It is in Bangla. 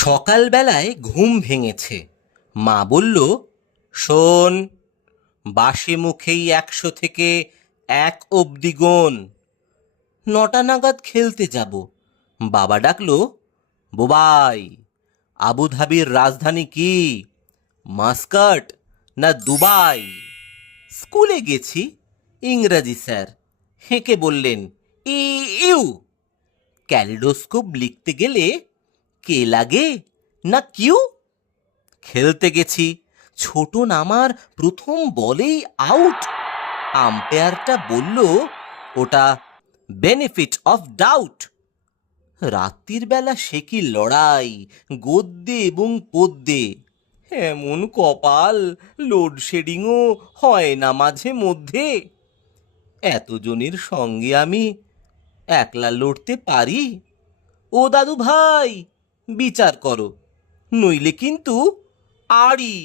সকালবেলায় ঘুম ভেঙেছে। মা বলল, শোন, বাসি মুখেই ১০০ থেকে ১ অবধি গোন, ৯টা নাগাদ খেলতে যাব। বাবা ডাকলো, বোবাই, আবুধাবির রাজধানী কি, মাস্কাট না দুবাই? স্কুলে গেছি, ইংরাজি স্যার হেঁকে বললেন, ইউ। ক্যালিডোস্কোপ লিখতে গেলে কে লাগে না কিউ? খেলতে গেছি, ছোট নামার প্রথম বলেই আউট। আম্পায়ারটা বলল, ওটা বেনিফিট অফ ডাউট। রাত্রির বেলা সে কি লড়াই, গদ্যে এবং পদ্যে। এমন কপাল, লোডশেডিংও হয় না মাঝে মধ্যে। এতজনের সঙ্গে আমি একলা লড়তে পারি? ও দাদু ভাই, বিচার করো, নইলে কিন্তু আড়ি।